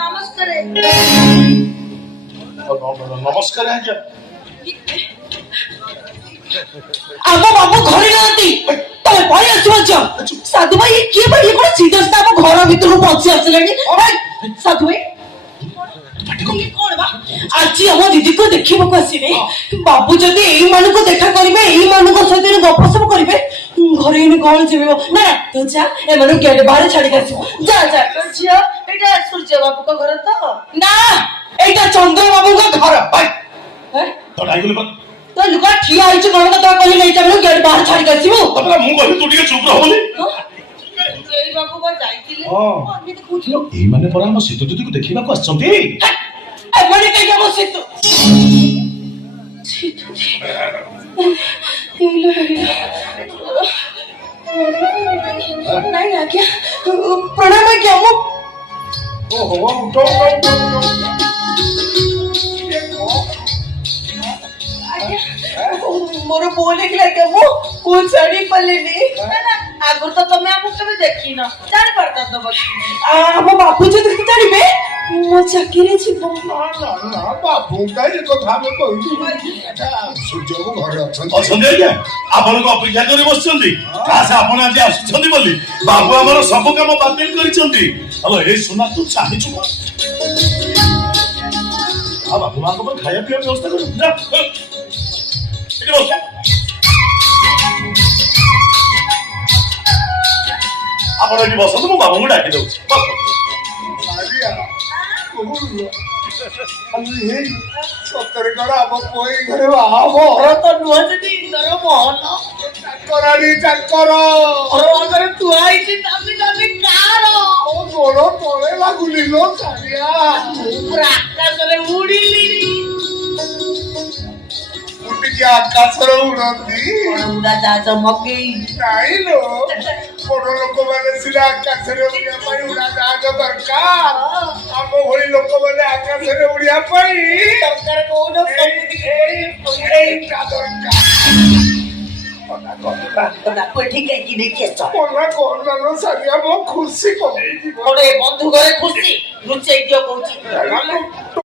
ନମସ୍କାର ନମସ୍କାର ଆଜ୍ଞା। ଆମ ବାବୁ ଘରେ ନାହାନ୍ତି ତମେ ପଳେଇ ଆସିବ। ସାଧୁ ଭାଇ କିଏ ଭାଇ କଣ ସିଧା ସିଧା ଆମ ଘର ଭିତରକୁ ପଶି ଆସିଲାଣି। ସାଧୁ ଭାଇ ଆଜି ଆମ ଦିଦିକୁ ଦେଖିବାକୁ ଆସିବେ। ବାବୁ ଯଦି ଏଇମାନଙ୍କୁ ଦେଖା କରିବେ ଏଇମାନଙ୍କ ସହିତ ଗପସପ କରିବେ ଘରେ ଏଇନେ କଣ ଯିବ ନା ତୁ ଯା ଏମାନଙ୍କୁ ଗେଟ୍ ବାହାରେ ଛାଡିକି ଆସିବ। ଯା ଯା ଝିଅ ଏଇଟା ସୂର୍ଯ୍ୟ ବାବୁଙ୍କ ଘର ତ ନା ଏଇଟା ଚନ୍ଦ୍ର ବାବୁଙ୍କ ଘର। ତ ଲୁକ ଠିଆ ହେଇଛୁ କଣ କଥା କହିଲେ ଏଇଟା ଗେଟ୍ ବାହାରେ ଛାଡିକି ଆସିବୁ। ମୁଁ କହିଲି ତୁ ଟିକେ ଚୁପ ରହନି। ଏଇ ବାବୁ ବା ଯାଇଥିଲେ ଏଇମାନେ ପରା ଆମ ଶୀତ ଦିଦିକୁ ଦେଖିବାକୁ ଆସିଛନ୍ତି। ଏମାନେ କାହିଁକି ଆମ ଶୀତ ନାଇଁ ଆଜ୍ଞା ପ୍ରଣାମ ଆଜ୍ଞା। ମୋର ବୋଉ ଦେଖିଲା ଆଜ୍ଞା ମୁଁ କୋଉ ଜାଣି ପାରିଲିନି। ଆଗରୁ ତ ତମେ ଆମକୁ କେବେ ଦେଖିନ ଜାଣିପାରିଥାନ୍ତ ଆମ ବାବୁ ଯଦି ଜାଣିବେ ମୋ ଚାକିରି ଯିବ। ବାବୁ କାହିଁ କଥା ଆମେ କହିଛୁ ସୂର୍ଯ୍ୟବାବୁ ଘରେ ଅଛନ୍ତି ଆଜ୍ଞା। ଆପଣଙ୍କୁ ଅପେକ୍ଷା କରି ବସିଛନ୍ତି। ଆପଣ ଆଜି ଆସୁଛନ୍ତି ବୋଲି ବାବୁ ଆମର ସବୁ କାମ ବାତିଲ କରିଛନ୍ତି। ହ୍ୟାଲୋ ଏଇ ସୁନା ତୁ ଚାହିଁଛୁ ବାବୁ ମାଙ୍କ ପାଇଁ ଖାଇବା ପିଇବା ବ୍ୟବସ୍ଥା କରିବୁ। ଆପଣ ଏଠି ବସନ୍ତୁ ମୁଁ ବାବୁଙ୍କୁ ଡାକି ଦଉଛି। ସତରେ କଣ ଆମ ପୁଅ ଏଇ ଘରେ ବାହାବ? ଘର ତ ନୁହଁ ଯଦି ଘର ମହଲ ଚାକରାଣୀ ଚାକର ଘର ଥୁଆ ହେଇଛି ଦାମି ଦାମି କାର ଗୋଡ ତଳେ ଲାଗୁନି ଲୋ ଚାରିଆ ପୁରା ଆକାଶରେ ଉଡିଲି ଉଠିକି ଆକାଶରେ ଉଡନ୍ତି ଉଡା ଜାହାଜ ମଗେଇ ନାଇଁ ଲୋ ବଡ ଲୋକମାନେ ସିନା ଆକାଶରେ ଉଡିବା ପାଇଁ ଉଡାଜାହାଜ ଦରକାର। ଆମ ଭଳି ଲୋକମାନେ ଆକାଶରେ ଉଡିବା ପାଇଁ ଦରକାର କହୁନ ଏଇଟା ଦରକାର। ଠିକ ହେଇକି ନେଇକି ଆସ ମନା କରନା ସାରିଆ ମୋ ଖୁସି କମେଇଯିବ। ବନ୍ଧୁ ଘରେ ଖୁସି ଲୁଚେଇ ଦିଅ କହୁଛି